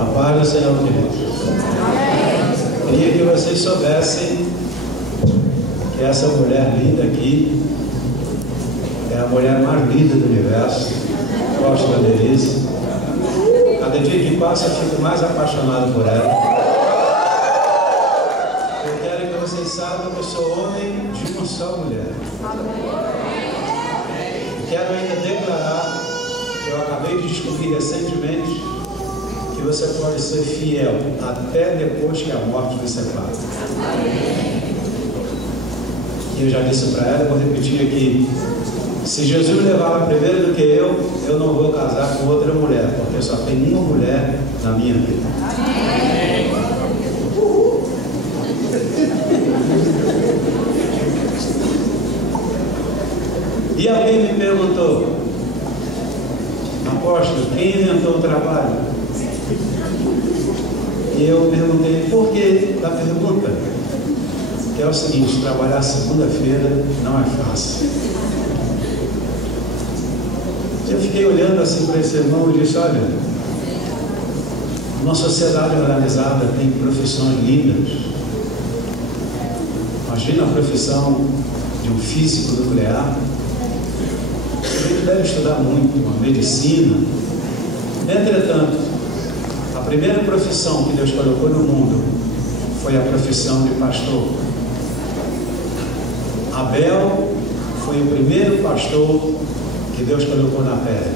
A paz do Senhor, queridos. Queria que vocês soubessem que essa mulher linda aqui é a mulher mais linda do universo. Gosto da Denise. Cada dia que passa eu fico mais apaixonado por ela. Eu quero que vocês saibam que eu sou homem de uma só mulher. Quero ainda declarar que eu acabei de descobrir recentemente que você pode ser fiel até depois que a morte nos separa. E eu já disse para ela, vou repetir aqui: se Jesus levar primeiro do que eu não vou casar com outra mulher, porque só tem uma mulher na minha vida. E alguém me perguntou: apóstolo, quem inventou o trabalho? E eu perguntei por que da pergunta, que é o seguinte: trabalhar segunda-feira não é fácil. Eu fiquei olhando assim para esse irmão e disse: olha, uma sociedade organizada tem profissões lindas. Imagina a profissão de um físico nuclear. Ele deve estudar muito, uma medicina. Entretanto, a primeira profissão que Deus colocou no mundo foi a profissão de pastor. Abel foi o primeiro pastor que Deus colocou na terra.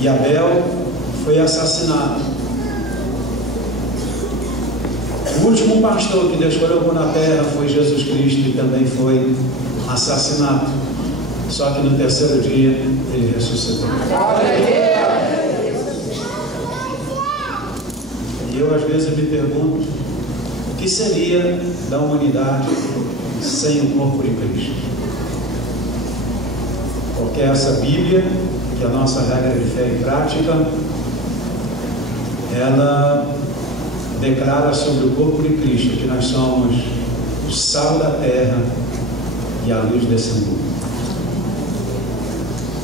E Abel foi assassinado. O último pastor que Deus colocou na terra foi Jesus Cristo, e também foi assassinado. Só que no terceiro dia ele ressuscitou. E eu às vezes me pergunto: o que seria da humanidade sem o corpo de Cristo? Porque essa Bíblia, que é a nossa regra de fé e prática, ela declara sobre o corpo de Cristo que nós somos o sal da terra e a luz desse mundo.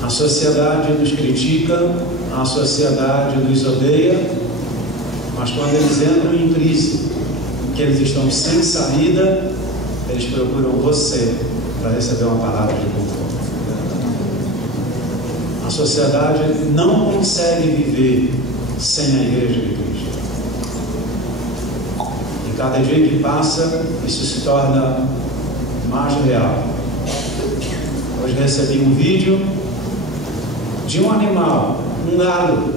A sociedade nos critica, a sociedade nos odeia, mas quando eles entram em crise, que eles estão sem saída, eles procuram você para receber uma palavra de conforto. A sociedade não consegue viver sem a igreja de Cristo. E cada dia que passa, isso se torna mais real. Hoje recebi um vídeo de um animal, um galo,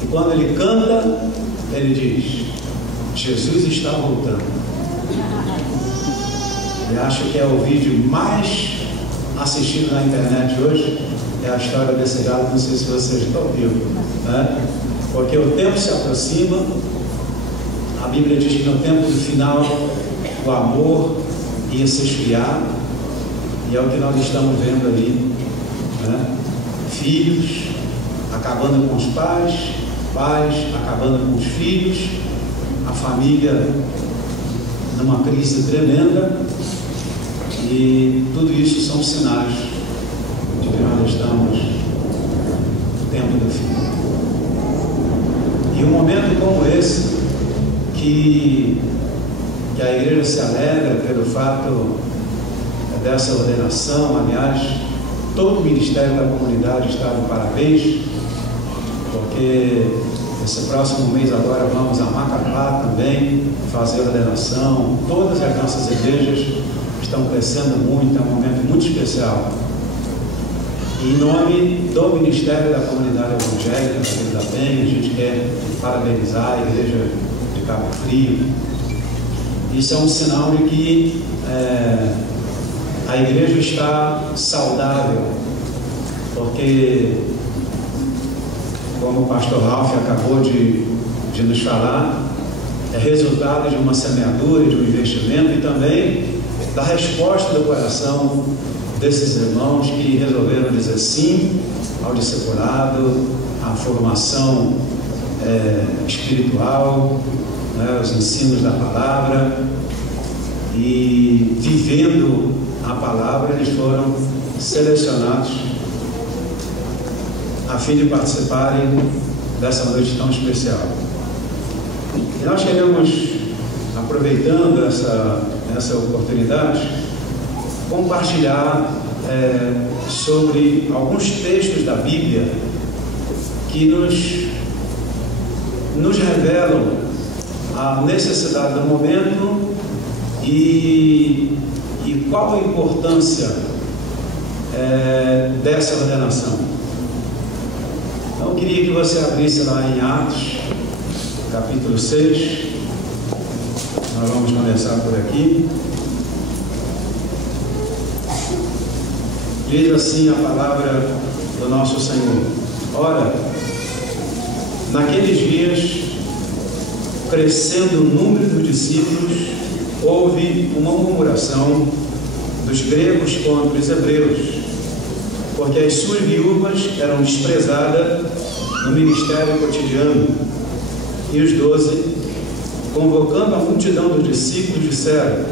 que quando ele canta, ele diz: Jesus está voltando. E acho que é o vídeo mais assistido na internet hoje, é a história desse galo. Não sei se vocês estão ouvindo, né? Porque o tempo se aproxima. A Bíblia diz que no tempo do final o amor ia se esfriar, e é o que nós estamos vendo ali, né? Filhos acabando com os pais, pais acabando com os filhos, a família numa crise tremenda, e tudo isso são sinais de que nós estamos no tempo do fim. E um momento como esse, que a igreja se alegra pelo fato dessa ordenação. Aliás, todo o Ministério da Comunidade está de parabéns, porque esse próximo mês agora vamos a Macapá também fazer a ordenação. Todas as nossas igrejas estão crescendo muito, é um momento muito especial. E em nome do Ministério da Comunidade Evangélica, da Bem, a gente quer parabenizar a igreja de Cabo Frio. Isso é um sinal de que a igreja está saudável, porque, como o pastor Ralph acabou de nos falar, é resultado de uma semeadura, de um investimento, e também da resposta do coração desses irmãos que resolveram dizer sim ao discipulado, à formação espiritual, né, os ensinos da palavra, e vivendo a palavra, eles foram selecionados a fim de participarem dessa noite tão especial. E nós queremos, aproveitando essa oportunidade, compartilhar sobre alguns textos da Bíblia que nos revelam a necessidade do momento e qual a importância dessa ordenação. Então eu queria que você abrisse lá em Atos, capítulo 6. Nós vamos começar por aqui. Diz assim a palavra do nosso Senhor: ora, naqueles dias, crescendo o número dos discípulos, houve uma murmuração dos gregos contra os hebreus, porque as suas viúvas eram desprezadas no ministério cotidiano. E os 12, convocando a multidão dos discípulos, disseram: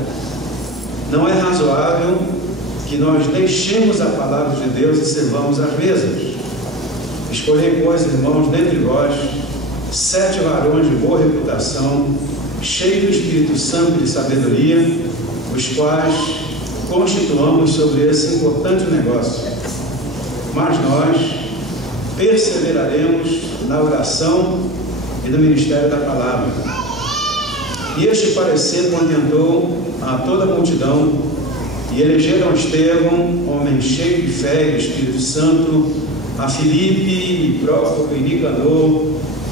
não é razoável que nós deixemos a palavra de Deus e servamos às mesas. Escolhei, pois, irmãos, dentre vós 7 varões de boa reputação, cheios do Espírito Santo e de sabedoria, os quais constituamos sobre esse importante negócio. Mas nós perseveraremos na oração e no ministério da palavra. E este parecer contentou a toda a multidão, e elegeram Estevão, homem cheio de fé e do Espírito Santo, a Filipe, e Prócopo, e Nicanor,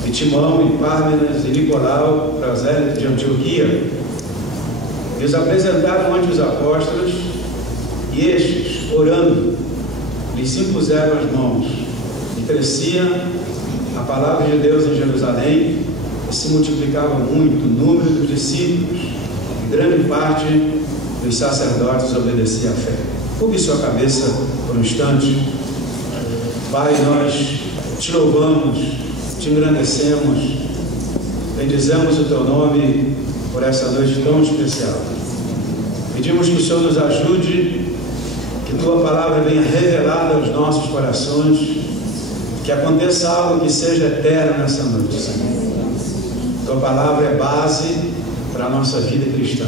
e Timão, e Pármenas, e Nicolau, prosélito de Antioquia. E os apresentaram ante os apóstolos, e estes, orando, lhes impuseram as mãos, e crescia a palavra de Deus em Jerusalém, e se multiplicava muito o número dos discípulos, e grande parte dos sacerdotes obedecia à fé. Curve sua cabeça por um instante. Pai, nós te louvamos, te engrandecemos, bendizemos o teu nome por essa noite tão especial. Pedimos que o Senhor nos ajude, que tua palavra venha revelada aos nossos corações, que aconteça algo que seja eterno nessa noite, Senhor. Tua palavra é base para a nossa vida cristã.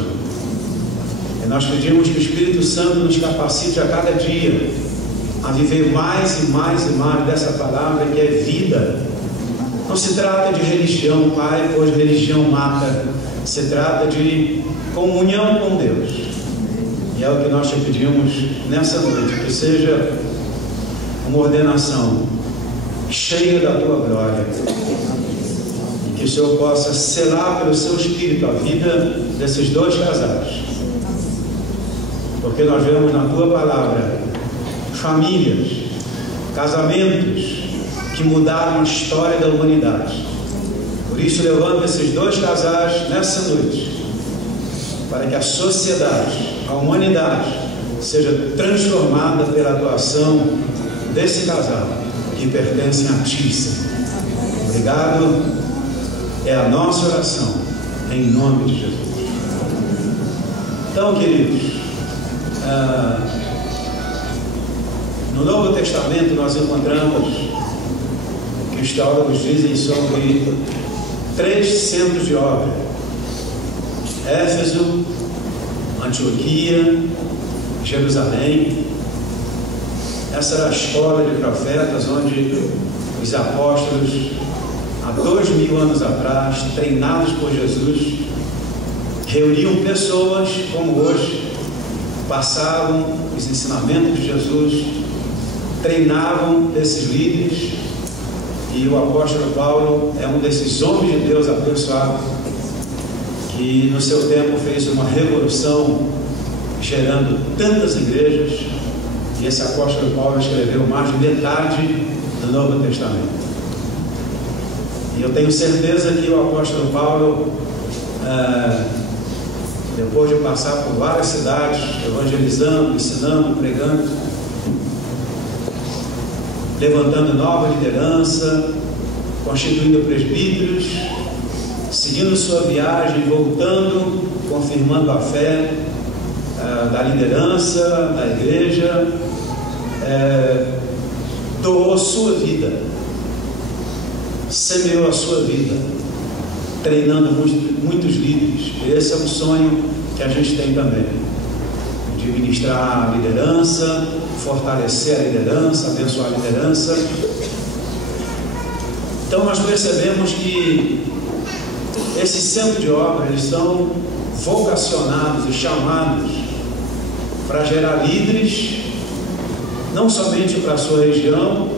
E nós pedimos que o Espírito Santo nos capacite a cada dia a viver mais e mais e mais dessa palavra que é vida. Não se trata de religião, Pai, pois religião mata. Se trata de comunhão com Deus. E é o que nós te pedimos nessa noite, que seja uma ordenação cheia da tua glória, e que o Senhor possa selar pelo seu Espírito a vida desses 2 casais, porque nós vemos na tua palavra famílias, casamentos que mudaram a história da humanidade. Por isso levanto esses 2 casais nessa noite, para que a sociedade, a humanidade, seja transformada pela atuação desse casal que pertencem a ti, Senhor. Obrigado, é a nossa oração, em nome de Jesus. Então, queridos, no Novo Testamento nós encontramos que os teólogos dizem sobre 3 centros de obra: Éfeso, Antioquia, Jerusalém. Essa era a escola de profetas onde os apóstolos, há 2000 anos atrás, treinados por Jesus, reuniam pessoas como hoje, passavam os ensinamentos de Jesus, treinavam esses líderes. E o apóstolo Paulo é um desses homens de Deus abençoado, que no seu tempo fez uma revolução, gerando tantas igrejas. E esse apóstolo Paulo escreveu mais de metade do Novo Testamento. E eu tenho certeza que o apóstolo Paulo, depois de passar por várias cidades, evangelizando, ensinando, pregando, levantando nova liderança, constituindo presbíteros, seguindo sua viagem, voltando, confirmando a fé da liderança, da igreja, doou sua vida semeou a sua vida, treinando muitos líderes. Esse é um sonho que a gente tem também, de ministrar a liderança, fortalecer a liderança, abençoar a liderança. Então nós percebemos que esses centros de obra, eles são vocacionados e chamados para gerar líderes, não somente para a sua região,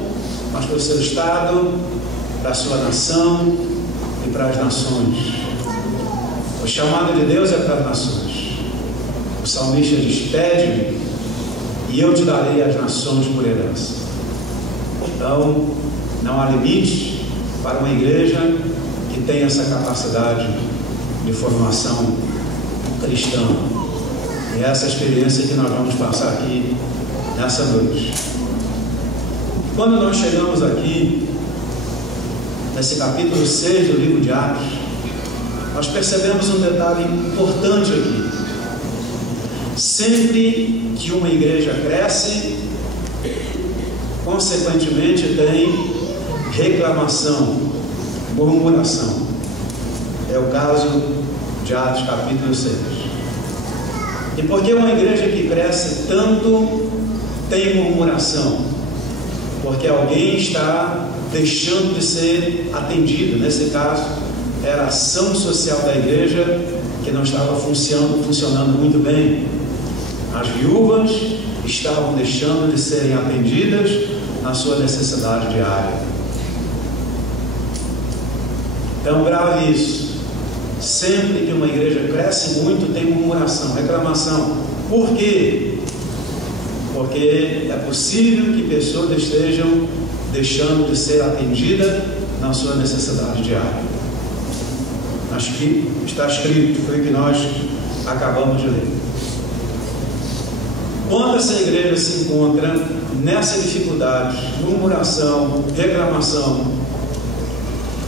mas para o seu estado, para a sua nação e para as nações. O chamado de Deus é para as nações. O salmista diz: pede-me e eu te darei as nações por herança. Então, não há limite para uma igreja que tem essa capacidade de formação cristã. E essa experiência que nós vamos passar aqui nessa noite. Quando nós chegamos aqui, nesse capítulo 6 do livro de Atos, nós percebemos um detalhe importante aqui. Sempre que uma igreja cresce, consequentemente tem reclamação, murmuração. É o caso de Atos capítulo 6. E por que uma igreja que cresce tanto tem murmuração? Porque alguém está deixando de ser atendido. Nesse caso, era a ação social da igreja que não estava funcionando muito bem. As viúvas estavam deixando de serem atendidas na sua necessidade diária. Então, grave isso. Sempre que uma igreja cresce muito, tem murmuração, reclamação. Por quê? Porque é possível que pessoas estejam deixando de ser atendidas na sua necessidade diária. Acho que está escrito, foi o que nós acabamos de ler. Quando essa igreja se encontra nessa dificuldade, murmuração, reclamação,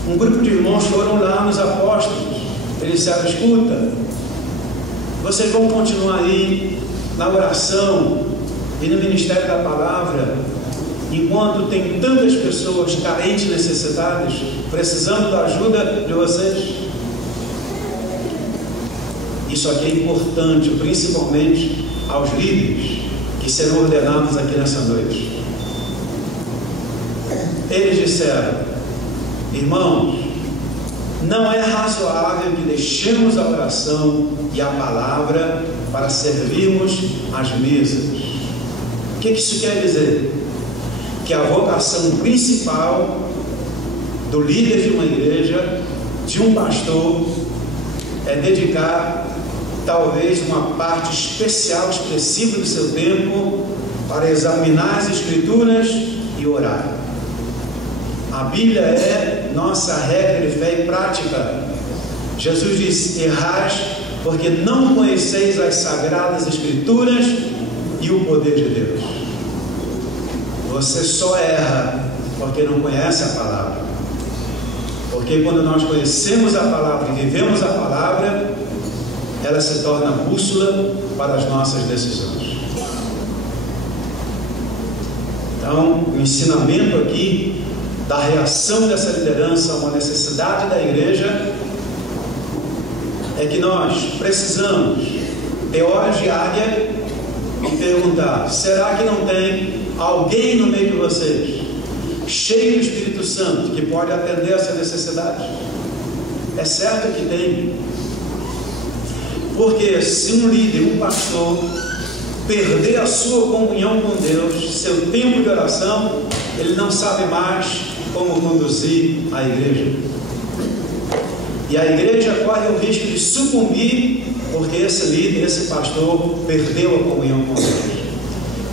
um grupo de irmãos foram lá nos apóstolos. Eles disseram: escuta, vocês vão continuar aí na oração e no ministério da palavra, enquanto tem tantas pessoas carentes, necessitadas, precisando da ajuda de vocês? Isso aqui é importante, principalmente aos líderes que serão ordenados aqui nessa noite. Eles disseram: irmãos, não é razoável que deixemos a oração e a palavra para servirmos as mesas. O que isso quer dizer? Que a vocação principal do líder de uma igreja, de um pastor, é dedicar talvez uma parte especial, específica do seu tempo para examinar as Escrituras e orar. A Bíblia é nossa regra de fé e prática. Jesus disse: errais porque não conheceis as sagradas Escrituras e o poder de Deus. Você só erra porque não conhece a palavra. Porque quando nós conhecemos a palavra e vivemos a palavra, ela se torna bússola para as nossas decisões. Então, o ensinamento aqui da reação dessa liderança a uma necessidade da igreja é que nós precisamos ter horas de águia e perguntar: será que não tem alguém no meio de vocês cheio do Espírito Santo que pode atender essa necessidade? É certo que tem. Porque se um líder, um pastor, perder a sua comunhão com Deus, seu tempo de oração, ele não sabe mais como conduzir a igreja. E a igreja corre o risco de sucumbir porque esse líder, esse pastor, perdeu a comunhão com Deus.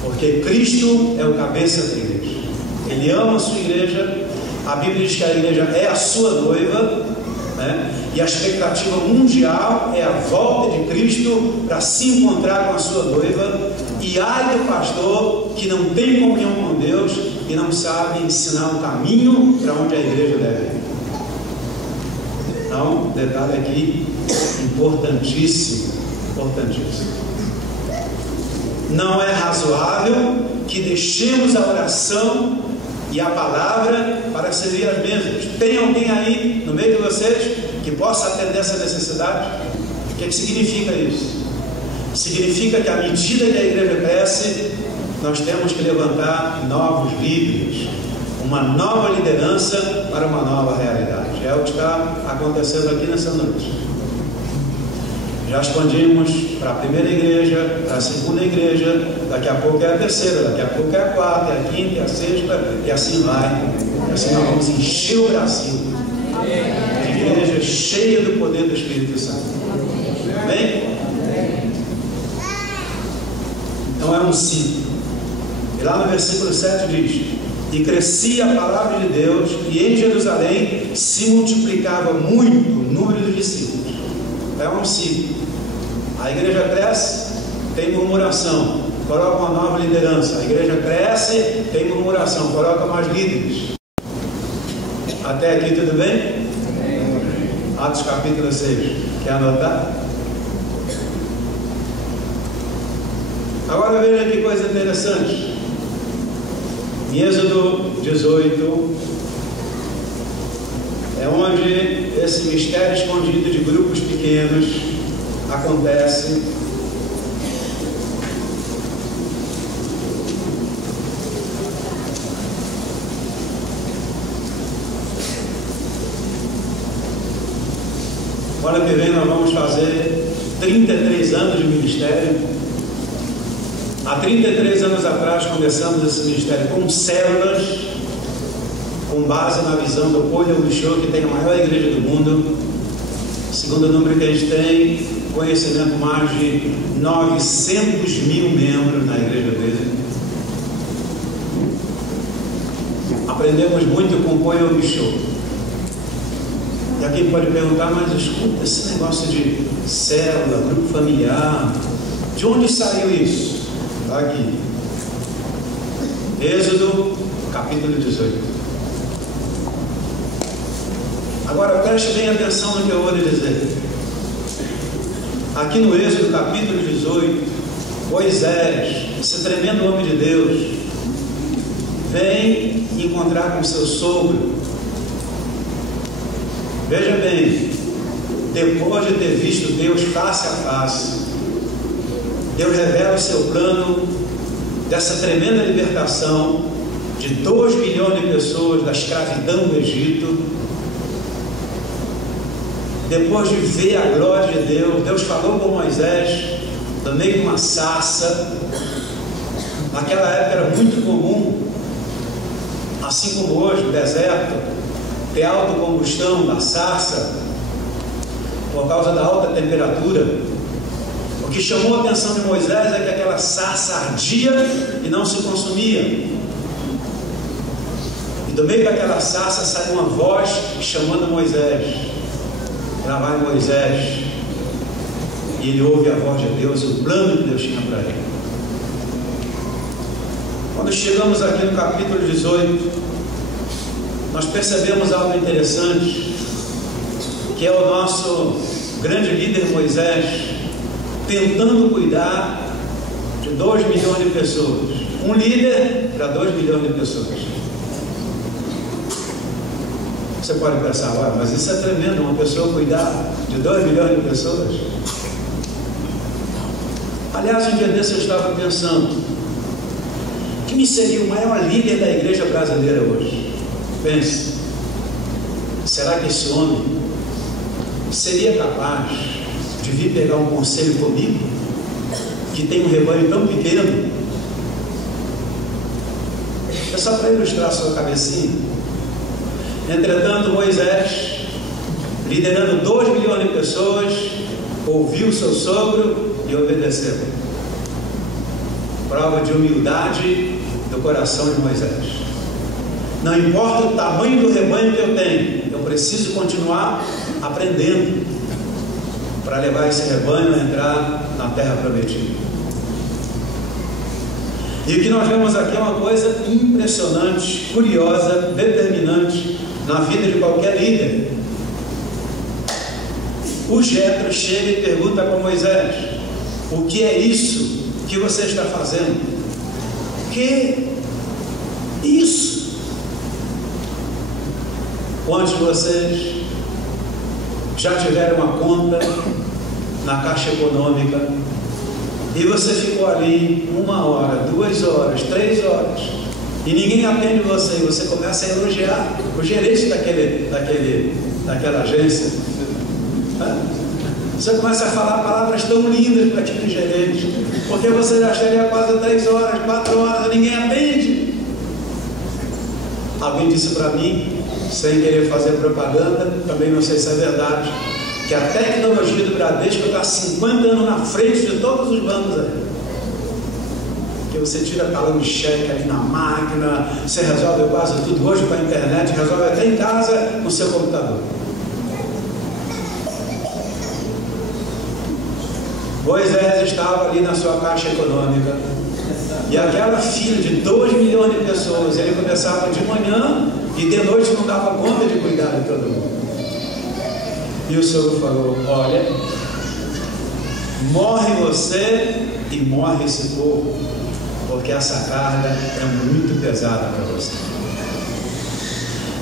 Porque Cristo é o cabeça da igreja. Ele ama a sua igreja. A Bíblia diz que a igreja é a sua noiva, né? E a expectativa mundial é a volta de Cristo para se encontrar com a sua noiva. E ai do pastor que não tem comunhão com Deus e não sabe ensinar o caminho para onde a igreja deve ir. Então, detalhe aqui importantíssimo, importantíssimo. Não é razoável que deixemos a oração e a palavra para servir as mesas. Tem alguém aí no meio de vocês que possa atender essa necessidade? O que significa isso? Significa que à medida que a igreja cresce, nós temos que levantar novos líderes, uma nova liderança para uma nova realidade. É o que está acontecendo aqui nessa noite. Já expandimos para a primeira igreja, para a segunda igreja, daqui a pouco é a terceira, daqui a pouco é a quarta, é a quinta, é a sexta, e assim vai. E assim nós vamos encher o Brasil de igreja cheia do poder do Espírito Santo. Amém? Então é um sim. E lá no versículo 7 diz: e crescia a palavra de Deus, e em Jerusalém se multiplicava muito o número dos discípulos. É um sim. A igreja cresce, tem murmuração, coloca uma nova liderança. A igreja cresce, tem murmuração, coloca mais líderes. Até aqui tudo bem? Atos capítulo 6. Quer anotar? Agora veja que coisa interessante. Em Êxodo 18 é onde esse mistério escondido de grupos pequenos acontece. O ano que vem nós vamos fazer 33 anos de ministério. Há 33 anos atrás começamos esse ministério com células, com base na visão do Polho Michô, que tem a maior igreja do mundo. Segundo o número que a gente tem, conhecimento, mais de 900 mil membros na igreja dele. Aprendemos muito com o Polho Michô. E alguém pode perguntar, mas escuta, esse negócio de célula, grupo familiar, de onde saiu isso? Está aqui. Êxodo, capítulo 18. Agora preste bem atenção no que eu vou lhe dizer. Aqui no Êxodo, capítulo 18, Moisés, esse tremendo homem de Deus, vem encontrar com seu sogro. Veja bem, depois de ter visto Deus face a face, Deus revela o seu plano dessa tremenda libertação de 2 milhões de pessoas da escravidão do Egito. Depois de ver a glória de Deus, Deus falou com Moisés no meio de uma sarça. Naquela época era muito comum, assim como hoje, no deserto, ter autocombustão da sarça por causa da alta temperatura. O que chamou a atenção de Moisés é que aquela sarça ardia e não se consumia. E do meio daquela sarça saiu uma voz chamando Moisés. Lá vai Moisés, e ele ouve a voz de Deus, o plano que Deus tinha para ele. Quando chegamos aqui no capítulo 18, nós percebemos algo interessante, que é o nosso grande líder Moisés tentando cuidar de 2 milhões de pessoas. Um líder para 2 milhões de pessoas. Você pode pensar, mas isso é tremendo, uma pessoa cuidar de 2 milhões de pessoas. Aliás, um dia desse eu estava pensando, quem seria o maior líder da igreja brasileira hoje? Pense, será que esse homem seria capaz de vir pegar um conselho comigo, que tem um rebanho tão pequeno? É só para ilustrar a sua cabecinha. Entretanto, Moisés, liderando 2 milhões de pessoas, ouviu seu sogro e obedeceu. Prova de humildade do coração de Moisés. Não importa o tamanho do rebanho que eu tenho, eu preciso continuar aprendendo para levar esse rebanho a entrar na terra prometida. E o que nós vemos aqui é uma coisa impressionante, curiosa, determinante na vida de qualquer líder. O Jetro chega e pergunta para Moisés: o que é isso que você está fazendo? Que isso? Quantos de vocês já tiveram uma conta na Caixa Econômica e você ficou ali 1 hora, 2 horas, 3 horas e ninguém atende você e você começa a elogiar o gerente daquela agência? Você começa a falar palavras tão lindas para aquele gerente, porque você já estaria quase 3 horas, 4 horas e ninguém atende. Alguém disse para mim, sem querer fazer propaganda, também não sei se é verdade, que a tecnologia do Bradesco está 50 anos na frente de todos os bancos aí. Que você tira talão de cheque ali na máquina, você resolve quase tudo hoje com a internet, resolve até em casa com o seu computador. Moisés estava ali na sua Caixa Econômica e aquela fila de 2 milhões de pessoas, ele começava de manhã e de noite não dava conta de cuidar de todo mundo. E o Senhor falou: olha, morre você e morre esse povo, porque essa carga é muito pesada para você.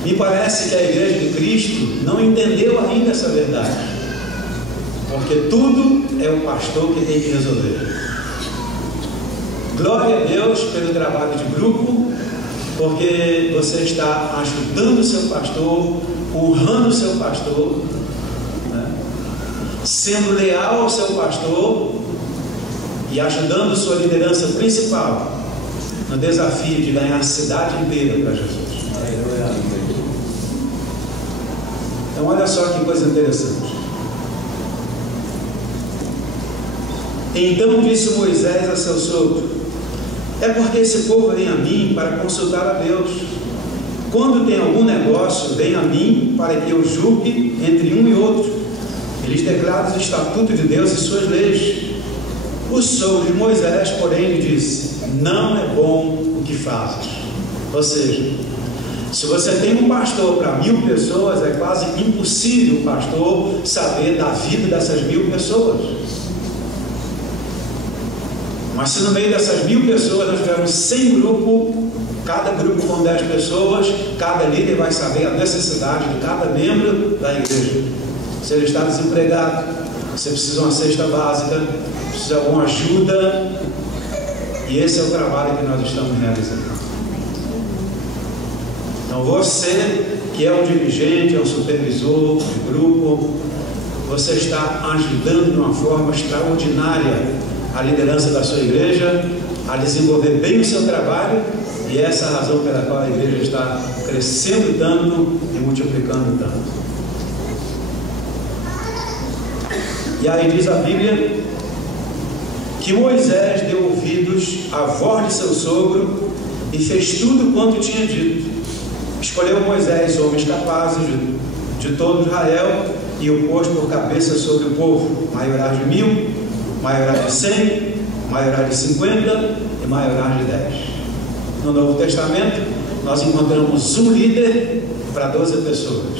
Me parece que a Igreja de Cristo não entendeu ainda essa verdade, porque tudo é o pastor que tem que resolver. Glória a Deus pelo trabalho de grupo, porque você está ajudando o seu pastor, honrando o seu pastor, né? Sendo leal ao seu pastor e ajudando sua liderança principal no desafio de ganhar a cidade inteira para Jesus. Então olha só que coisa interessante. Então disse Moisés a seu sogro: é porque esse povo vem a mim para consultar a Deus. Quando tem algum negócio, vem a mim para que eu julgue entre um e outro. Eles declaram os estatutos de Deus e suas leis. O sogro de Moisés, porém, lhe disse: não é bom o que fazes. Ou seja, se você tem um pastor para 1000 pessoas, é quase impossível o pastor saber da vida dessas 1000 pessoas. Mas se no meio dessas 1000 pessoas nós tivermos 100 grupos, cada grupo com 10 pessoas, cada líder vai saber a necessidade de cada membro da igreja. Se ele está desempregado, você precisa de uma cesta básica, precisa de alguma ajuda, e esse é o trabalho que nós estamos realizando. Então você, que é um dirigente, é um supervisor de grupo, você está ajudando de uma forma extraordinária a liderança da sua igreja a desenvolver bem o seu trabalho, e essa é a razão pela qual a igreja está crescendo tanto e multiplicando tanto. E aí diz a Bíblia que Moisés deu ouvidos à voz de seu sogro e fez tudo quanto tinha dito. Escolheu Moisés homens capazes de todo Israel e o pôs por cabeça sobre o povo, maiorais de 1000, maiorais de 100, maiorais de 50 e maiorais de 10. No Novo Testamento nós encontramos um líder para 12 pessoas.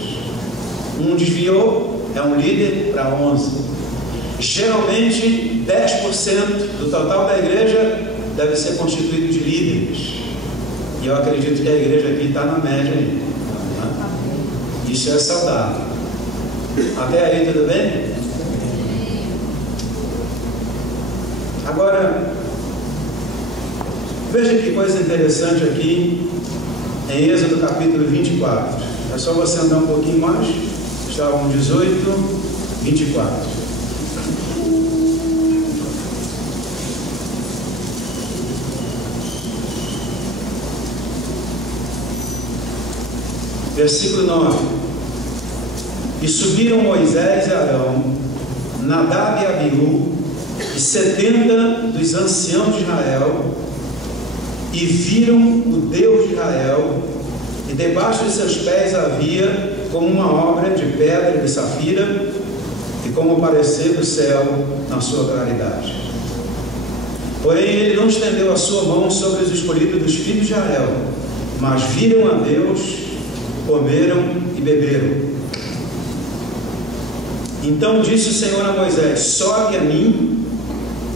Um desviou, é um líder para 11. Geralmente 10% do total da igreja deve ser constituído de líderes, e eu acredito que a igreja aqui está na média aí, né? Isso é saudável. Até aí tudo bem? Agora, veja que coisa interessante aqui em Êxodo capítulo 24. É só você andar um pouquinho mais. Estavam 18, 24. Versículo 9. E subiram Moisés e Arão, Nadab e Abiú, e 70 dos anciãos de Israel, e viram o Deus de Israel, e debaixo de seus pés havia como uma obra de pedra e de safira, e como o parecer do céu na sua claridade. Porém ele não estendeu a sua mão sobre os escolhidos dos filhos de Israel, mas viram a Deus, comeram e beberam. Então disse o Senhor a Moisés: sobe a mim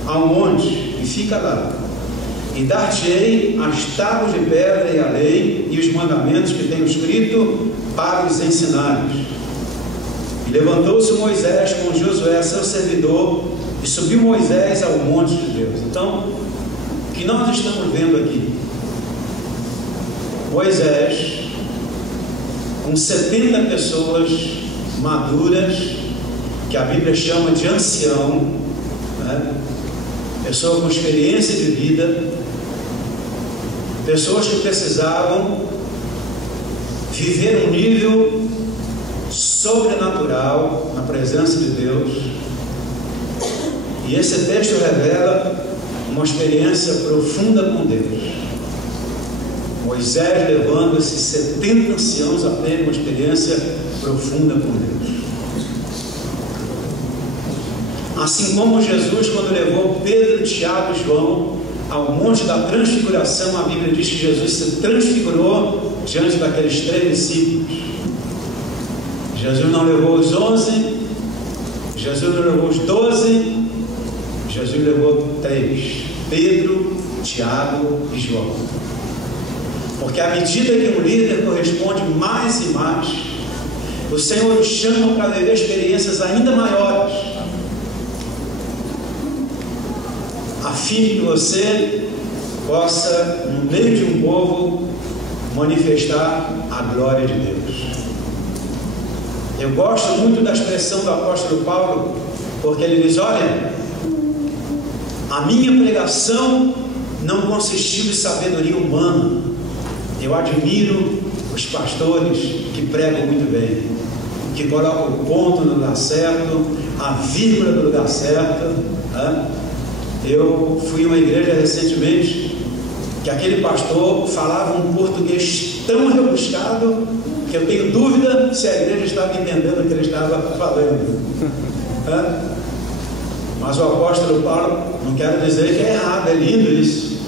ao monte e fica lá, e dar-te-ei as tábuas de pedra e a lei e os mandamentos que tenho escrito para os ensinares. E levantou-se Moisés com Josué, seu servidor, e subiu Moisés ao monte de Deus. Então, o que nós estamos vendo aqui? Moisés, com 70 pessoas maduras, que a Bíblia chama de ancião, né? Pessoa com experiência de vida, pessoas que precisavam viver um nível sobrenatural na presença de Deus. E esse texto revela uma experiência profunda com Deus. Moisés levando esses 70 anciãos a ter uma experiência profunda com Deus. Assim como Jesus, quando levou Pedro, Tiago e João ao monte da transfiguração, a Bíblia diz que Jesus se transfigurou diante daqueles 3 discípulos. Jesus não levou os 11, Jesus não levou os 12, Jesus levou 3, Pedro, Tiago e João. Porque à medida que um líder corresponde mais e mais, o Senhor nos chama para viver experiências ainda maiores, a fim que você possa, no meio de um povo, manifestar a glória de Deus. Eu gosto muito da expressão do apóstolo Paulo, porque ele diz: olha, a minha pregação não consistiu em sabedoria humana. Eu admiro os pastores que pregam muito bem, que colocam o ponto no lugar certo, a vírgula no lugar certo, né? Eu fui a uma igreja recentemente que aquele pastor falava um português tão rebuscado que eu tenho dúvida se a igreja estava entendendo o que ele estava falando. Mas o apóstolo Paulo, não quero dizer que é errado, é lindo isso,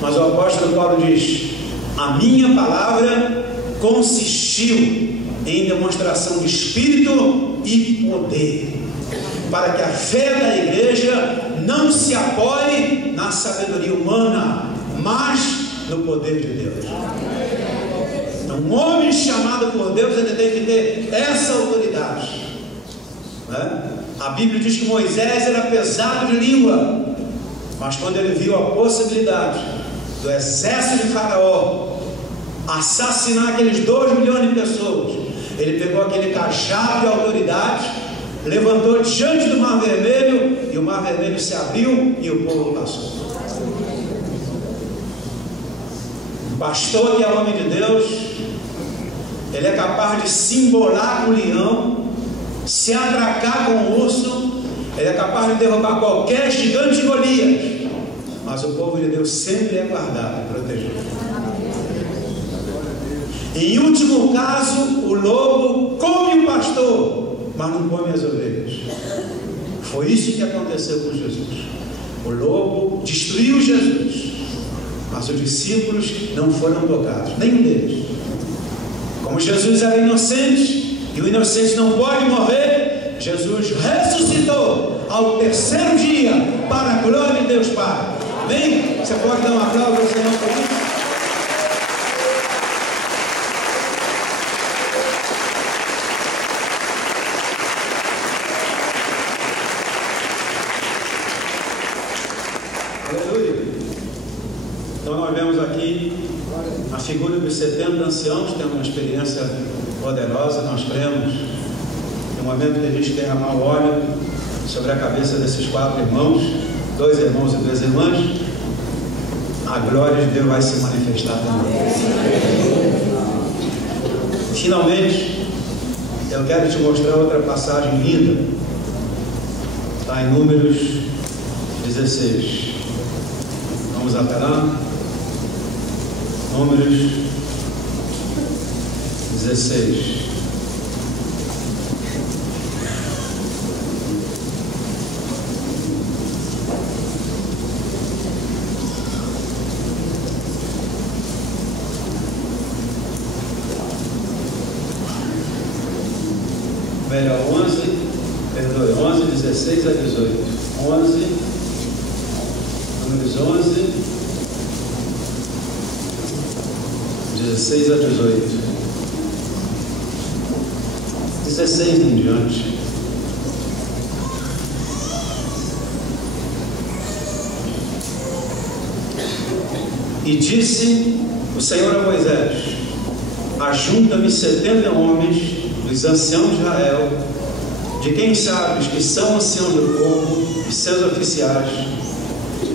mas o apóstolo Paulo diz: a minha palavra consistiu em demonstração de espírito e poder, para que a fé da igreja não se apoie na sabedoria humana, mas no poder de Deus. Então, um homem chamado por Deus, ele tem que ter essa autoridade, né? A Bíblia diz que Moisés era pesado de língua, mas quando ele viu a possibilidade do exército de Faraó assassinar aqueles 2 milhões de pessoas, ele pegou aquele cajado de autoridade, levantou diante do Mar Vermelho, e o Mar Vermelho se abriu e o povo passou. O pastor, que é homem de Deus, ele é capaz de se embolar com o leão, se atracar com o urso, ele é capaz de derrubar qualquer gigante Golias, mas o povo de Deus sempre é guardado e protegido. Em último caso, o lobo come o pastor, mas não come as ovelhas. Foi isso que aconteceu com Jesus. O lobo destruiu Jesus, mas os discípulos não foram tocados, nenhum deles. Como Jesus era inocente, e o inocente não pode morrer, Jesus ressuscitou ao 3º dia, para a glória de Deus Pai. Amém? Você pode dar um aplauso ao Senhor por isso? A figura dos 70 anciãos tem uma experiência poderosa. Nós cremos no momento que a gente derramar o óleo sobre a cabeça desses 4 irmãos, 2 irmãos e 2 irmãs, a glória de Deus vai se manifestar também. Finalmente, eu quero te mostrar outra passagem linda. Está em Números 16. Vamos até lá. Números 16. Melhor 11, 16 a 18. 11, Números 11. 16 a 18. 16 em diante. E disse o Senhor a Moisés: ajunta-me 70 homens dos anciãos de Israel, de quem sabes que são anciãos do povo e seus oficiais,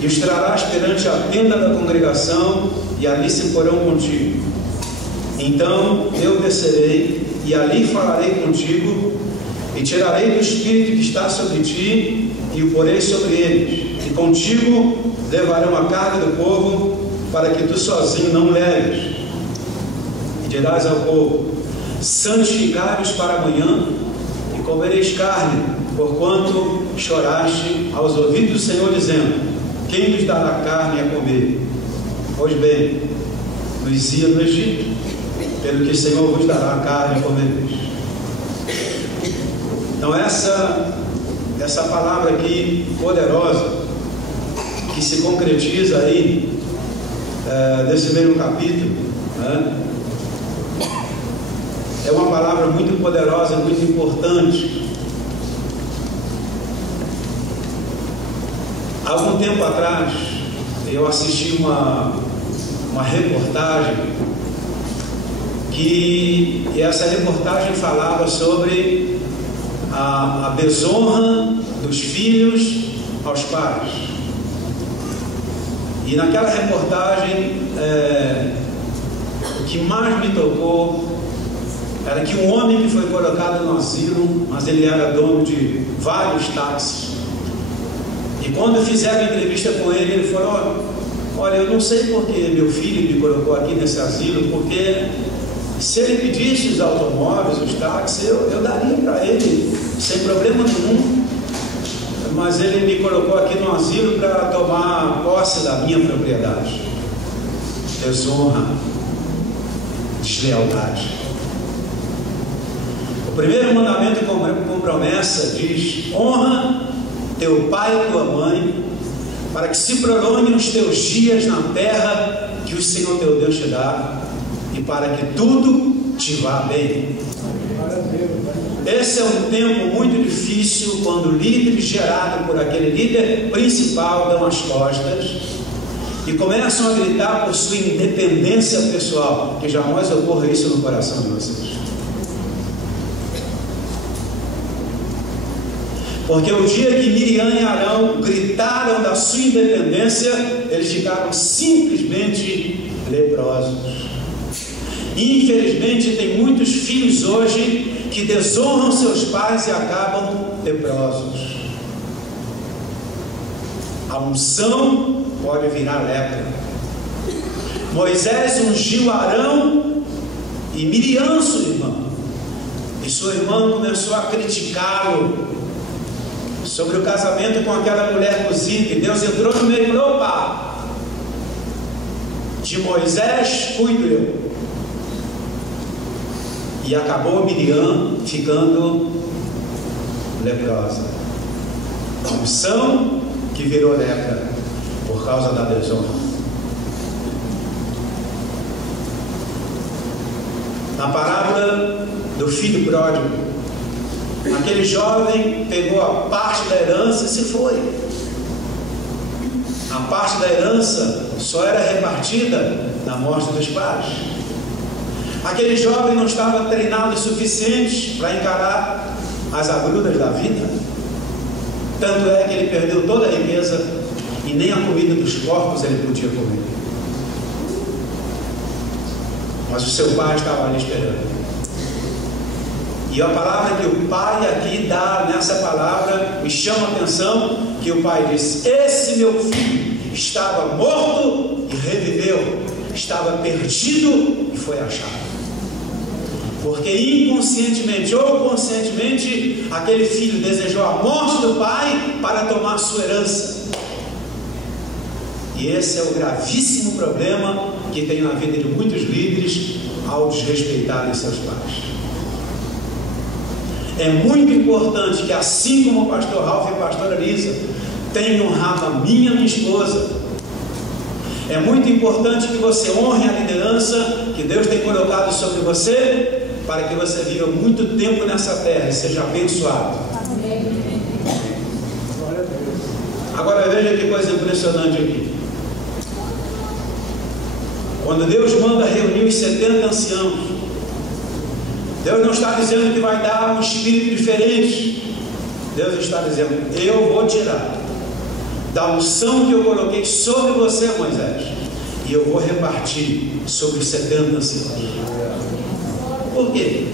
e os trarás perante a tenda da congregação, e ali se porão contigo. Então eu descerei, e ali falarei contigo, e tirarei do espírito que está sobre ti, e o porei sobre eles, e contigo levarão a carga do povo, para que tu sozinho não leves. E dirás ao povo: santificai-vos para amanhã, e comereis carne, porquanto choraste aos ouvidos do Senhor, dizendo: quem nos dará carne a comer? Pois bem, nos ia no Egito, pelo que o Senhor vos dará carne a comereis. Então essa palavra aqui poderosa, que se concretiza aí desse mesmo capítulo, né? É uma palavra muito poderosa, muito importante. Há algum tempo atrás eu assisti uma reportagem, que essa reportagem falava sobre a desonra dos filhos aos pais. E naquela reportagem, o que mais me tocou era que um homem que foi colocado no asilo, mas ele era dono de vários táxis. E quando fizeram entrevista com ele, ele falou: olha, eu não sei porque meu filho me colocou aqui nesse asilo, porque se ele pedisse os automóveis, os táxis, eu daria para ele, sem problema nenhum. Mas ele me colocou aqui no asilo para tomar posse da minha propriedade. Desonra, deslealdade. O primeiro mandamento com promessa diz: honra teu pai e tua mãe, para que se prolonguem os teus dias na terra que o Senhor teu Deus te dá, e para que tudo te vá bem. Esse é um tempo muito difícil, quando líderes gerados por aquele líder principal dão as costas e começam a gritar por sua independência pessoal. Que jamais ocorra isso no coração de vocês. Porque o dia que Miriam e Arão gritaram da sua independência, eles ficaram simplesmente leprosos. Infelizmente, tem muitos filhos hoje que desonram seus pais e acabam leprosos. A unção pode virar lepra. Moisés ungiu Arão e Miriam, sua irmã, e sua irmã começou a criticá-lo sobre o casamento com aquela mulher cozida, e Deus entrou no meio e falou: opa, de Moisés cuido eu. E acabou Miriam ficando leprosa. A unção que virou lepra por causa da desonra. Na parábola do filho pródigo, aquele jovem pegou a parte da herança e se foi. A parte da herança só era repartida na morte dos pais. Aquele jovem não estava treinado o suficiente para encarar as agruras da vida. Tanto é que ele perdeu toda a riqueza e nem a comida dos porcos ele podia comer. Mas o seu pai estava ali esperando. E a palavra que o pai aqui dá nessa palavra me chama a atenção, que o pai disse: esse meu filho estava morto e reviveu, estava perdido e foi achado. Porque inconscientemente ou conscientemente, aquele filho desejou a morte do pai para tomar sua herança. E esse é o gravíssimo problema que tem na vida de muitos líderes ao desrespeitarem seus pais. É muito importante que, assim como o pastor Ralph e a pastora Lisa tenham honrado a minha esposa, é muito importante que você honre a liderança que Deus tem colocado sobre você, para que você viva muito tempo nessa terra e seja abençoado. Agora veja que coisa impressionante aqui. Quando Deus manda reunir os 70 anciãos, Deus não está dizendo que vai dar um espírito diferente. Deus está dizendo: eu vou tirar da unção que eu coloquei sobre você, Moisés, e eu vou repartir sobre os 70 anciãos. Por quê?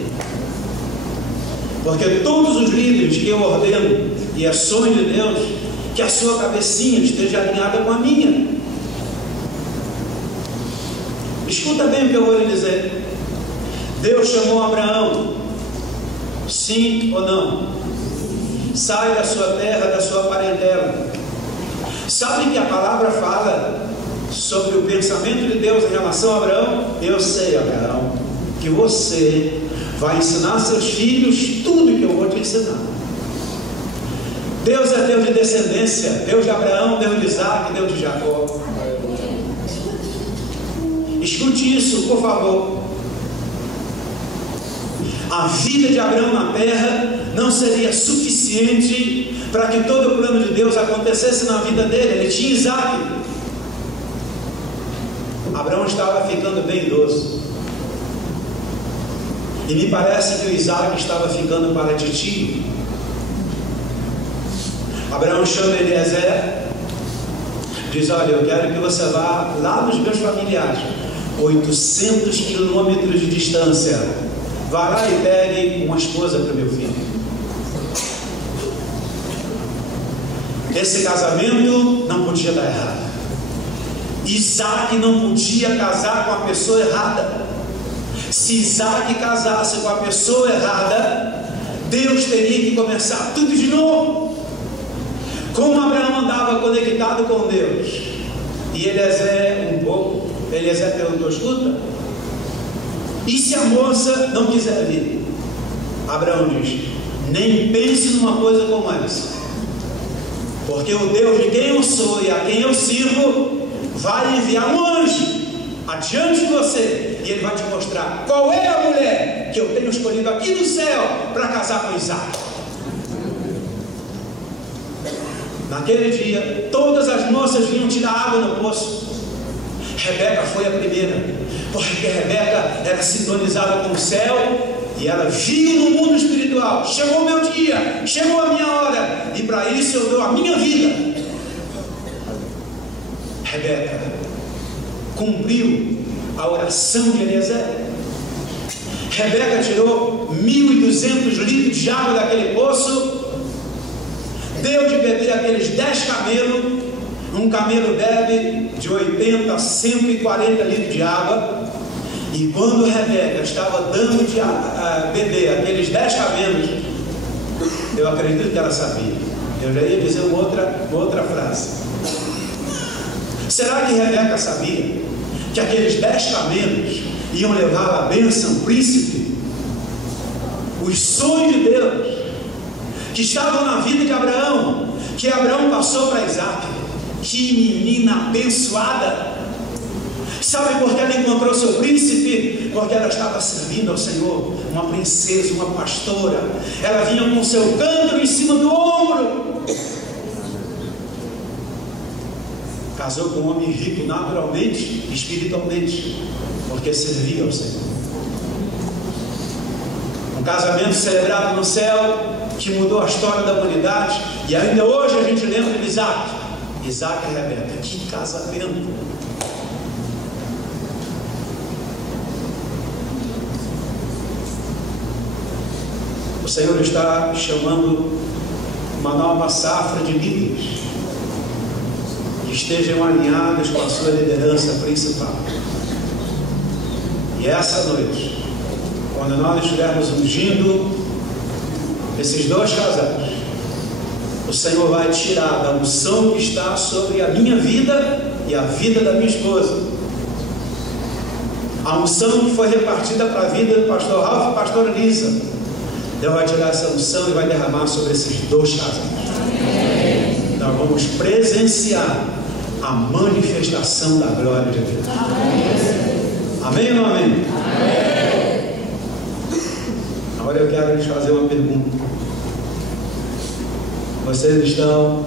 Porque todos os líderes que eu ordeno, e é sonho de Deus que a sua cabecinha esteja alinhada com a minha. Escuta bem o que eu vou lhe dizer. Deus chamou Abraão, sim ou não? Sai da sua terra, da sua parentela. Sabe que a palavra fala sobre o pensamento de Deus em relação a Abraão? Eu sei, Abraão, que você vai ensinar seus filhos tudo que eu vou te ensinar. Deus é Deus de descendência, Deus de Abraão, Deus de Isaac, Deus de Jacó. Escute isso, por favor. A vida de Abraão na terra não seria suficiente para que todo o plano de Deus acontecesse na vida dele. Ele tinha Isaac. Abraão estava ficando bem idoso, e me parece que o Isaac estava ficando para titio. Abraão chama Eliezer, diz: olha, eu quero que você vá lá nos meus familiares, 800 quilômetros de distância, vá lá e pegue uma esposa para o meu filho. Esse casamento não podia dar errado. Isaac não podia casar com a pessoa errada. Se Isaac casasse com a pessoa errada, Deus teria que começar tudo de novo. Como Abraão andava conectado com Deus, e Eliezer Eliezer perguntou: escuta, e se a moça não quiser vir? Abraão diz: nem pense numa coisa como essa, porque o Deus de quem eu sou e a quem eu sirvo vai enviar um anjo adiante de você, e ele vai te mostrar qual é a mulher que eu tenho escolhido aqui no céu para casar com Isaac. Naquele dia, todas as moças vinham tirar água no poço. Rebeca foi a primeira, porque Rebeca era sintonizada com o céu, e ela viu no mundo espiritual: chegou o meu dia, chegou a minha hora, e para isso eu dou a minha vida. Rebeca cumpriu a oração de Eliezer. Rebeca tirou 1.200 litros de água daquele poço, deu de beber aqueles 10 camelos. Um camelo bebe de 80 a 140 litros de água. E quando Rebeca estava dando de beber aqueles 10 camelos, eu acredito que ela sabia. Eu já ia dizer uma outra frase. Será que Rebeca sabia que aqueles 10 camelos iam levar a bênção príncipe? Os sonhos de Deus que estavam na vida de Abraão, que Abraão passou para Isaac. Que menina abençoada! Sabe por que ela encontrou seu príncipe? Porque ela estava servindo ao Senhor, uma princesa, uma pastora. Ela vinha com seu cântaro em cima do ombro. Casou com um homem rico naturalmente, espiritualmente, porque servia ao Senhor. Um casamento celebrado no céu, que mudou a história da humanidade, e ainda hoje a gente lembra de Isaac e Rebeca. Que casamento! O Senhor está chamando uma nova safra de líderes que estejam alinhados com a sua liderança principal. E essa noite, quando nós estivermos ungindo esses dois casais, o Senhor vai tirar da unção que está sobre a minha vida e a vida da minha esposa. A unção que foi repartida para a vida do pastor Ralph e pastor Lisa, Deus vai tirar essa unção e vai derramar sobre esses dois casais. Nós vamos presenciar a manifestação da glória de Deus. Amém ou não amém? Agora eu quero lhes fazer uma pergunta. Vocês estão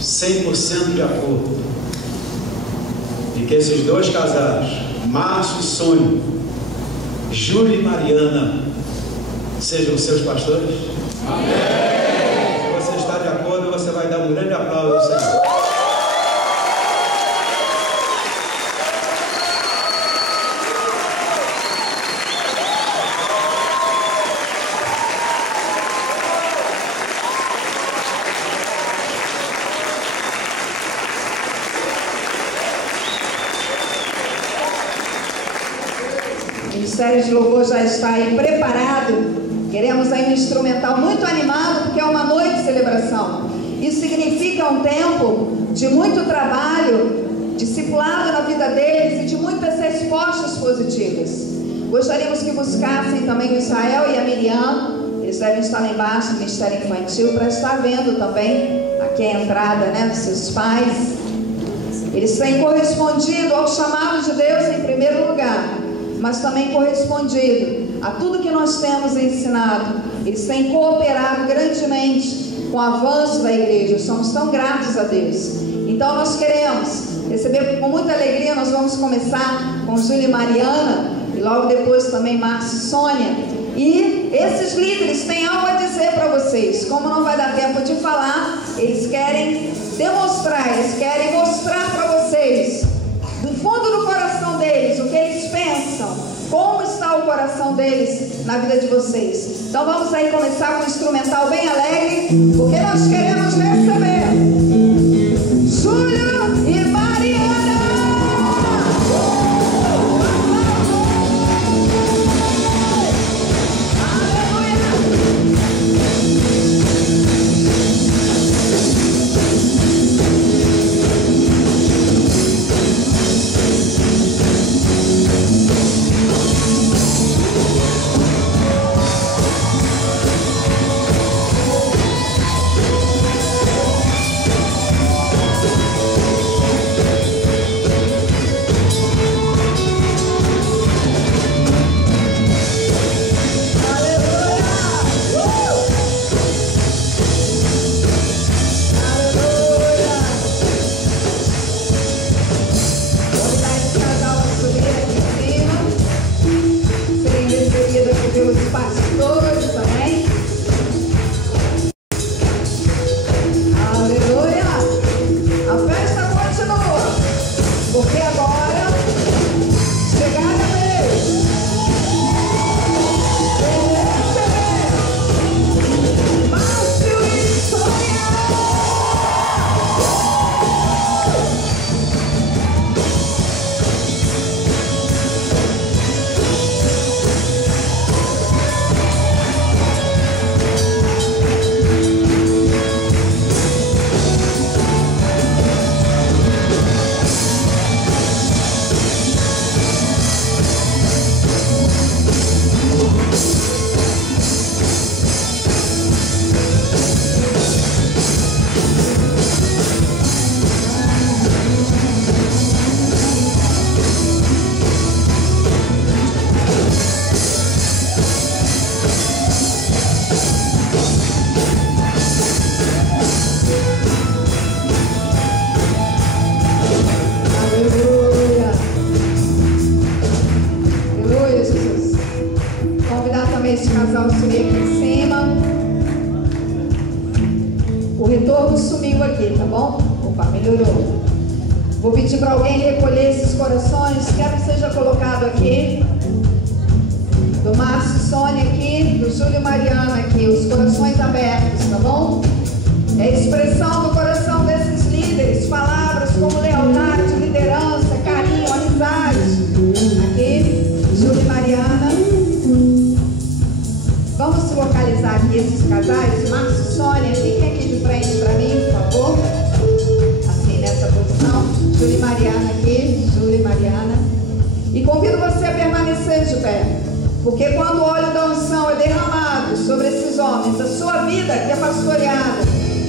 100% de acordo de que esses dois casais, Márcio e Sônia, Júlia e Mariana, sejam seus pastores? Amém! Se você está de acordo, você vai dar um grande aplauso ao Senhor. O Ministério de Louvor já está aí preparado. Queremos aí um instrumental muito animado, porque é uma noite de celebração. Isso significa um tempo de muito trabalho, discipulado na vida deles e de muitas respostas positivas. Gostaríamos que buscassem também o Israel e a Miriam. Eles devem estar lá embaixo no Ministério Infantil para estar vendo também aqui a entrada, né, dos seus pais. Eles têm correspondido ao chamado de Deus em primeiro lugar, mas também correspondido a tudo que nós temos ensinado. Eles têm cooperado grandemente com o avanço da igreja. Somos tão gratos a Deus. Então nós queremos receber com muita alegria. Nós vamos começar com Júlia e Mariana, e logo depois também Márcio e Sônia. E esses líderes têm algo a dizer para vocês. Como não vai dar tempo de falar, eles querem demonstrar, eles querem mostrar para vocês, do fundo do coração deles, o que eles pensam, como está o coração deles na vida de vocês. Então vamos aí começar com um instrumental bem alegre, porque nós queremos receber Júlia e Mariana. Esse casal subir aqui em cima. O retorno sumiu aqui, tá bom? Opa, melhorou. Vou pedir para alguém recolher esses corações. Quero que seja colocado aqui. Do Márcio e Sônia aqui, do Júlio e Mariana aqui. Os corações abertos, tá bom? É a expressão do coração desses líderes. Palavras como lealdade, liderança, carinho, amizade. Aqui, Júlio e Mariana. Vamos se localizar aqui esses casais. Márcio e Sônia, fiquem aqui de frente para mim, por favor. Assim, nessa posição. Júlia e Mariana aqui. Júlia e Mariana. E convido você a permanecer de pé. Porque quando o óleo da unção é derramado sobre esses homens, a sua vida que é pastoreada,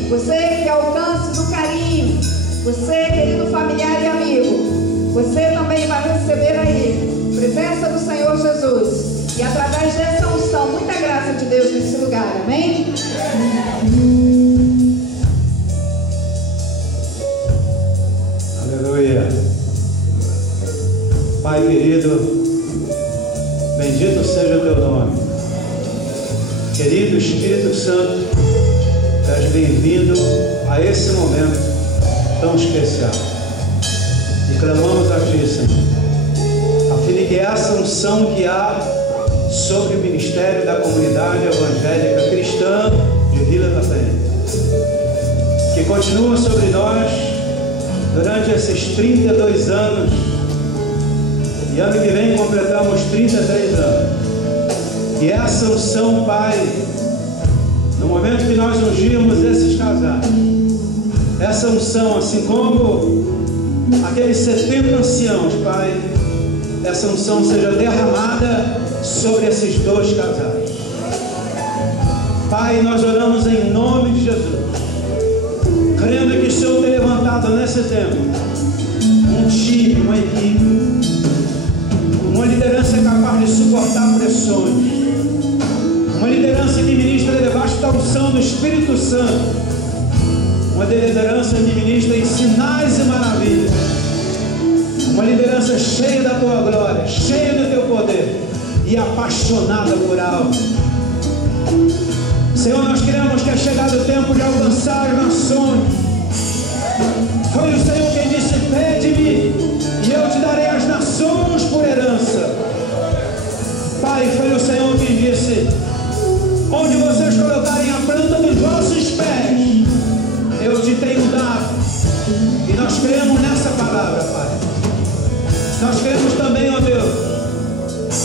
você que é alcance do carinho, você, querido familiar e amigo, você também vai receber aí presença do Senhor Jesus. E através dessa unção, muita graça de Deus nesse lugar, amém? Aleluia. Pai querido, bendito seja o teu nome. Querido Espírito Santo, seja bem-vindo a esse momento tão especial. E clamamos a Ti, Senhor, a fim de que essa unção que há sobre o ministério da comunidade evangélica cristã de Vila da Penha, que continua sobre nós durante esses 32 anos, e ano que vem completamos 33 anos, e essa unção, Pai, no momento que nós ungimos esses casais, essa unção, assim como aqueles 70 anciãos, Pai, essa unção seja derramada sobre esses dois casais. Pai, nós oramos em nome de Jesus, crendo que o Senhor tem levantado nesse tempo um time, uma equipe, uma liderança capaz de suportar pressões, uma liderança que ministra debaixo da unção do Espírito Santo, uma liderança que ministra em sinais e maravilhas, uma liderança cheia da Tua glória, cheia do Teu poder e apaixonada por algo. Senhor, nós queremos que é chegado o tempo de alcançar as nações. Foi o Senhor quem disse: pede-me e eu te darei as nações por herança. Pai, foi o Senhor quem disse: onde vocês colocarem a planta dos vossos pés, eu te tenho dado. E nós cremos nessa palavra, Pai. Nós cremos também, ó Deus,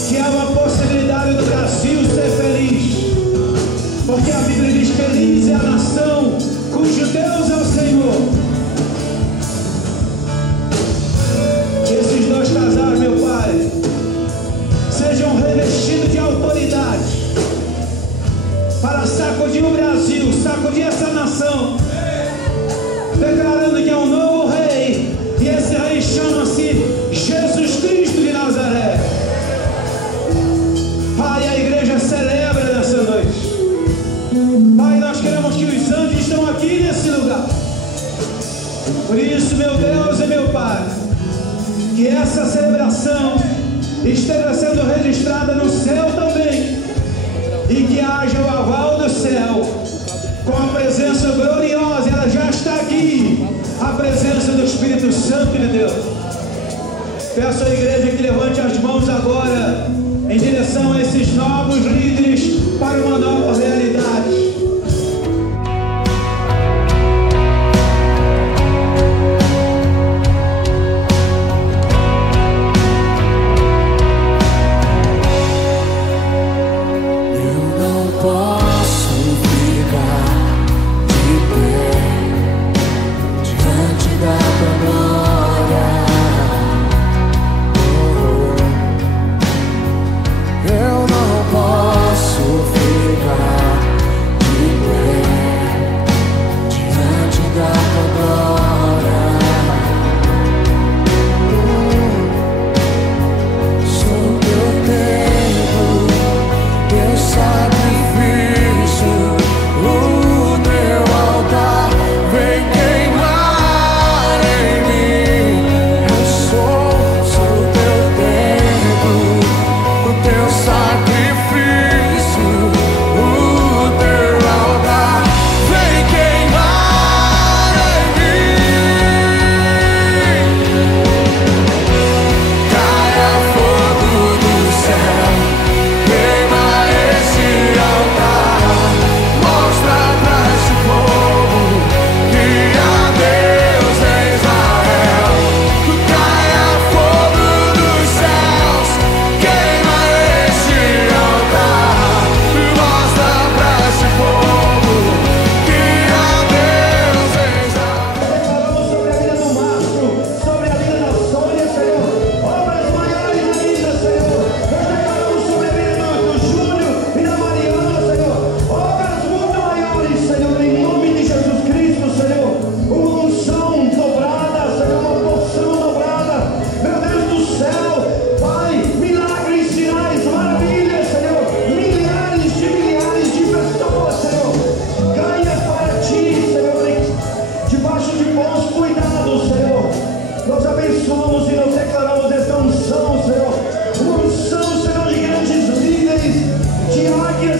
que há uma possibilidade do Brasil ser feliz, porque a Bíblia diz: feliz é a nação cujo Deus é o Senhor. Que esses dois casais, meu Pai, sejam revestidos de autoridade para sacudir o Brasil, sacudir essa nação, declarando que é um novo rei, e esse rei chama-se Jesus Cristo de Nazaré. Pai, a igreja celebra nessa noite. Pai, nós queremos que os anjos estão aqui nesse lugar. Por isso, meu Deus e meu Pai, que essa celebração esteja sendo registrada no céu também, e que haja o aval do céu com a presença gloriosa. Ela já está aqui, a presença do Espírito Santo de Deus. Peço à igreja que levante as mãos agora em direção a esses novos líderes para uma nova realidade. Eu não posso ficar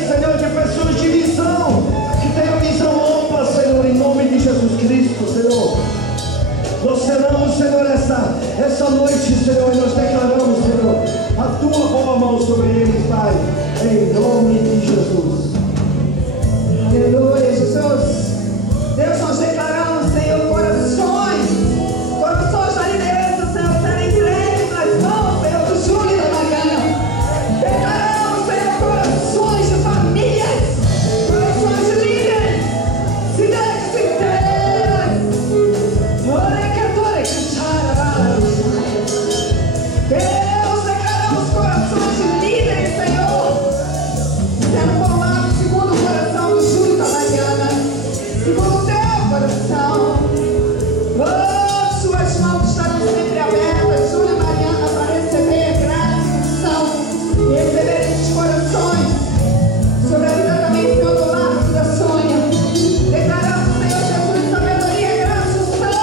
Senhor, de pessoas de visão, que tenham visão ampla, Senhor, em nome de Jesus Cristo, Senhor. Nós selamos, Senhor, essa noite, Senhor, e nós declaramos, Senhor, a tua boa mão sobre eles, Pai, em nome de Jesus. Aleluia, Jesus. Deus, nós declaramos, Senhor, corações da liderança, Senhor, serem entregues nas mãos, Senhor, do Júlio e da Mariana. Declaramos, Senhor, corações de famílias, corações de líderes, cidades inteiras. Deus, declaramos corações de líderes, Senhor, sendo formados segundo o coração do Júlio e da Mariana, segundo o teu coração. Oh, suas mãos estarão sempre abertas, Júlio e Mariana, para receber graça e unção e receber esses corações sobre a vida também do Senhor do Marcos e da Sônia. Declaramos, Senhor Jesus, sabedoria, graça e unção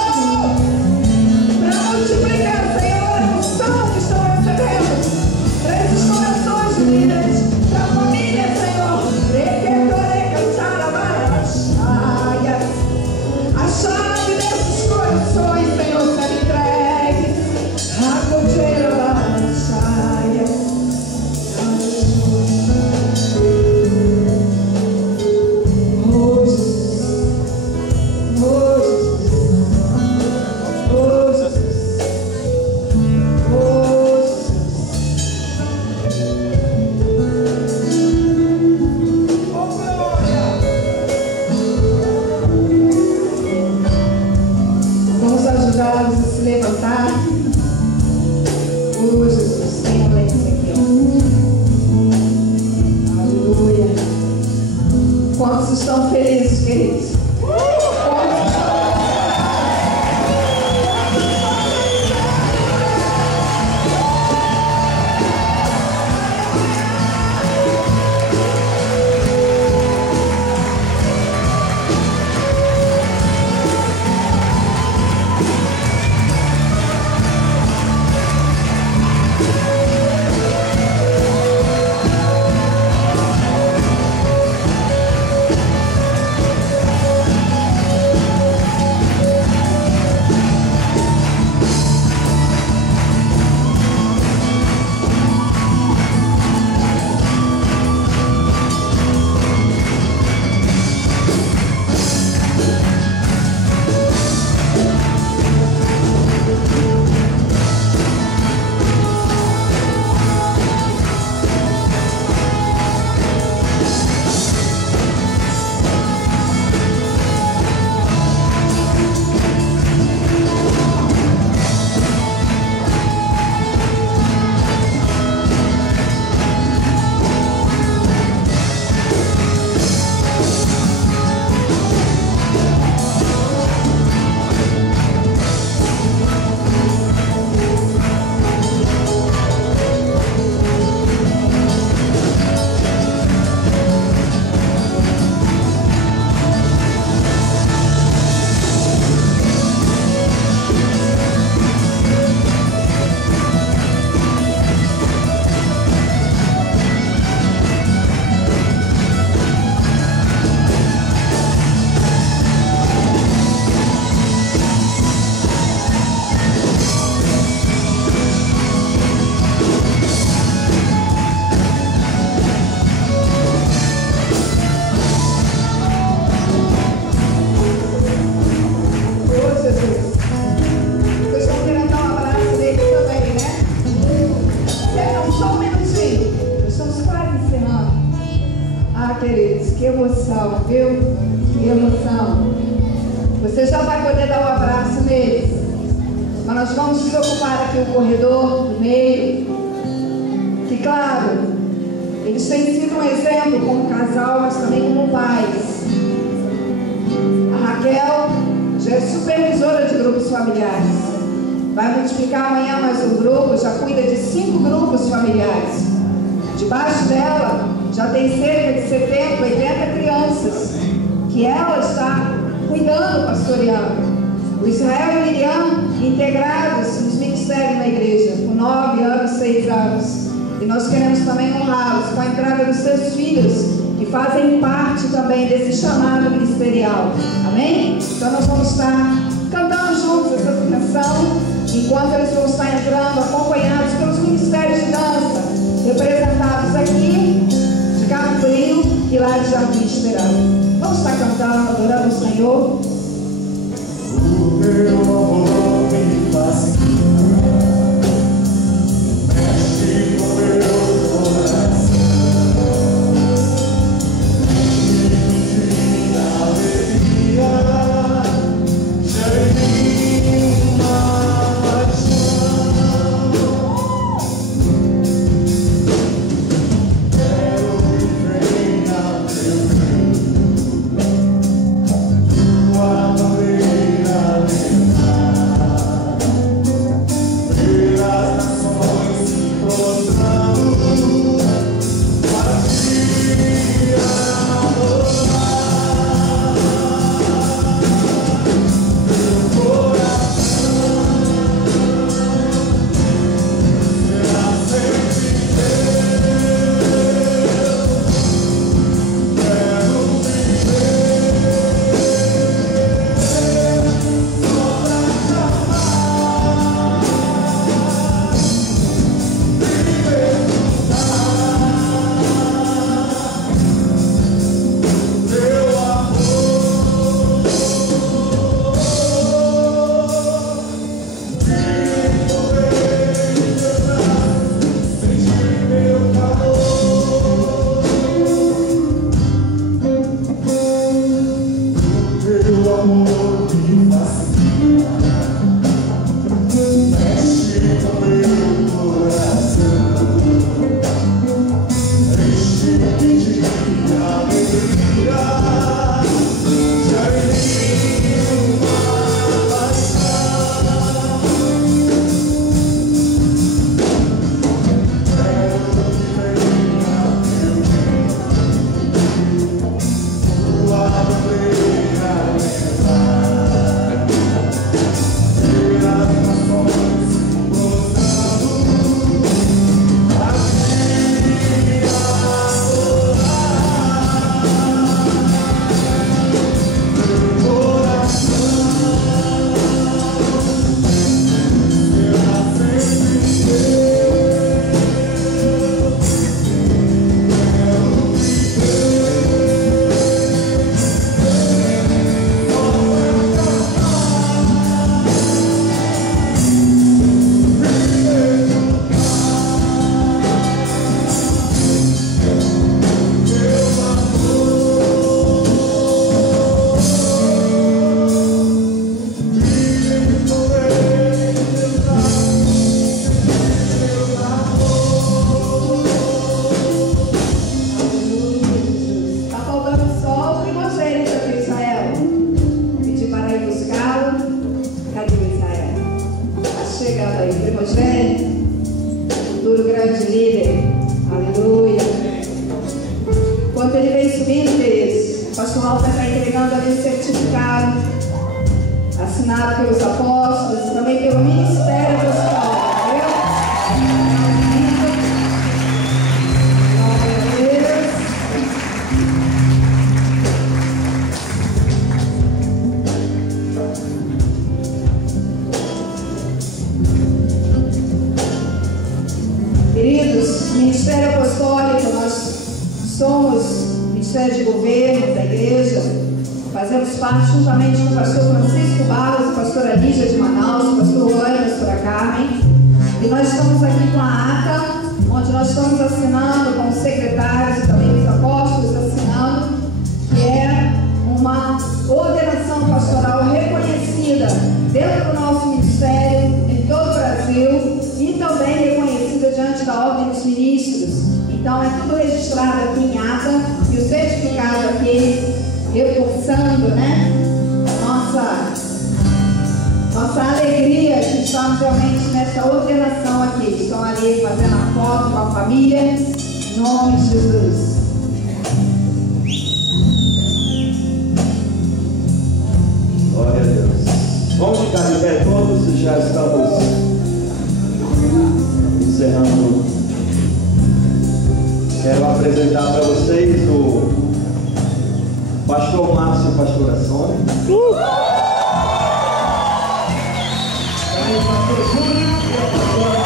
para multiplicar, Senhor, a unção que estão recebendo para esses corações de líderes, para a família, Senhor. A chave desses corações, Senhor, será entregue. A cocheira da saia. Oh, Jesus. Oh, Jesus. Oh, Jesus. Oh, Jesus. Oh, glória. Vamos ajudá-los a se levantar. Oh, Jesus, tenha lente aqui, ó. Aleluia. Quantos estão felizes, queridos? Quantos estão Que emoção, viu? Que emoção. Você já vai poder dar um abraço neles. Mas nós vamos desocupar aqui o corredor do meio. Que, claro, eles têm sido um exemplo como casal, mas também como pais. A Raquel já é supervisora de grupos familiares. Vai multiplicar amanhã mais um grupo, já cuida de 5 grupos familiares. Debaixo dela já tem cerca de 70, 80 crianças que ela está cuidando, pastoreando. O Israel e Miriam integrados nos ministérios na igreja, com 9 anos, 6 anos. E nós queremos também honrá-los com a entrada dos seus filhos, fazem parte também desse chamado ministerial. Amém? Então nós vamos estar cantando juntos essa canção, enquanto eles vão estar entrando, acompanhados pelos ministérios de dança, representados aqui de Cabo Frio e lá de Jardim Esperança. Vamos estar cantando, adorando o Senhor. O teu amor me fascina, mexe com meu coração, me tira alegria, cheio uma paixão. Quero viver na teu reino, tua maneira de amar, ver as nações se prostrando a ti adorar. Meu coração será sempre teu. Quero teu amor me fascina, mexe com meu coração, enche-me de alegria, cheio uma paixão. Quero viver na teu reino, tua maneira de amar, ver as nações se prostrando a ti adorar. Meu coração será sempre teu. Está faltando só o primogênito aqui, Israel. Pedir para ir buscá-lo. Cadê o Israel? Está chegando aí, primogênito, futuro grande líder. Aleluia. Enquanto ele vem subindo, queridos, o pastor Alta está entregando ali o certificado, assinado pelos apóstolos e também pelo Ministério Pastoral. Glória a Deus. Queridos, Ministério Apostólico, nós somos Ministério de Governo da Igreja, fazemos parte juntamente com o pastor Francisco Barros, a pastora Lígia de Manaus, o pastor Rony, a pastora Carmen, e nós estamos aqui com a ata, onde nós estamos assinando com os secretários e também os apóstolos assinando, que é uma ordenação pastoral reconhecida dentro do nosso ministério, em todo o Brasil, e também reconhecida diante da ordem dos ministros. Então é tudo registrado aqui em ata, e o certificado aqui, reforçando, né, nossa alegria que estamos realmente nessa ordenação aqui. Estão ali fazendo a foto com a família, em nome de Jesus. Glória a Deus. Vamos ficar de pé todos e já estamos encerrando. Quero apresentar para vocês o pastor Márcio e pastora Sônia. Pastor Júnior e a pastora.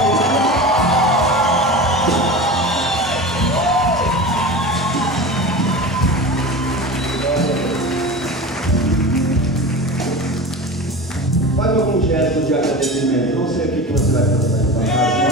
Faz algum gesto de agradecimento. Não sei o que você vai fazer.